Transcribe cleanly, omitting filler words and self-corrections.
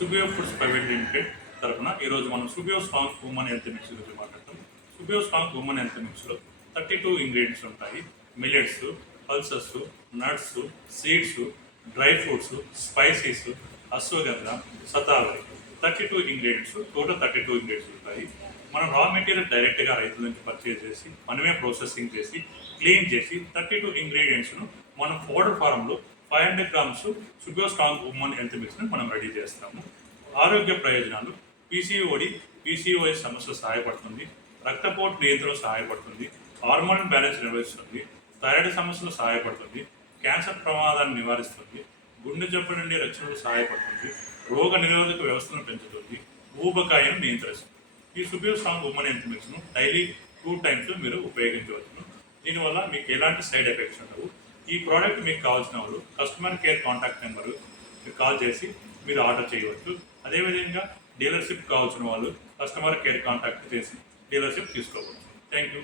సుబియో foods private limited తరఫున ఈరోజు మనం సుబియో స్ట్రాంగ్ ఉమెన్ హెల్త్ మిక్స్ గురించి మాట్లాడతాం. సుబియో స్ట్రాంగ్ ఉమెన్ హెల్త్ మిక్స్లో 32 ఇంగ్రీడియంట్స్ ఉంటాయి. Millets, pulses, nuts, seeds, dry fruits, spices, ashwagandha, shatavari 32 ingredients, total 32 ingredients ఉంటాయి. మనం రా మెటీరియల్ డైరెక్ట్గా రైతుల నుంచి పర్చేజ్ చేసి మనమే ప్రాసెసింగ్ చేసి క్లీన్ చేసి 32 ఇంగ్రీడియంట్స్ను మనం పౌడర్ ఫారంలో 500 గ్రామ్స్ సుబియో స్ట్రాంగ్ ఉమెన్ హెల్త్ మిక్స్ని మనం రెడీ చేస్తాము. ఆరోగ్య ప్రయోజనాలు: పీసీఓఎస్ సమస్యలు సహాయపడుతుంది, రక్తపోటు నియంత్రణ సహాయపడుతుంది, హార్మోన్ బ్యాలెన్స్ నిర్వహిస్తుంది, థైరాయిడ్ సమస్యలు సహాయపడుతుంది, క్యాన్సర్ ప్రమాదాన్ని నివారిస్తుంది, గుండె జబ్బు నుండి రక్షణకు సహాయపడుతుంది, రోగ నిరోధక వ్యవస్థను పెంచుతుంది, ఊబకాయం నియంత్రిస్తుంది. ఈ సుబియో స్ట్రాంగ్ ఉమెన్ హెల్త్ మిక్స్ను డైలీ 2 టైమ్స్ మీరు ఉపయోగించవచ్చును. దీనివల్ల మీకు ఎలాంటి సైడ్ ఎఫెక్ట్స్ ఉండవు. ఈ ప్రోడక్ట్ మీకు కావాల్సిన వాళ్ళు customer care contact number call చేసి మీరు ఆర్డర్ చేయవచ్చు. అదేవిధంగా డీలర్షిప్ కావాల్సిన వాళ్ళు కస్టమర్ కేర్ కాంటాక్ట్ చేసి డీలర్షిప్ తీసుకోవచ్చు. Thank you.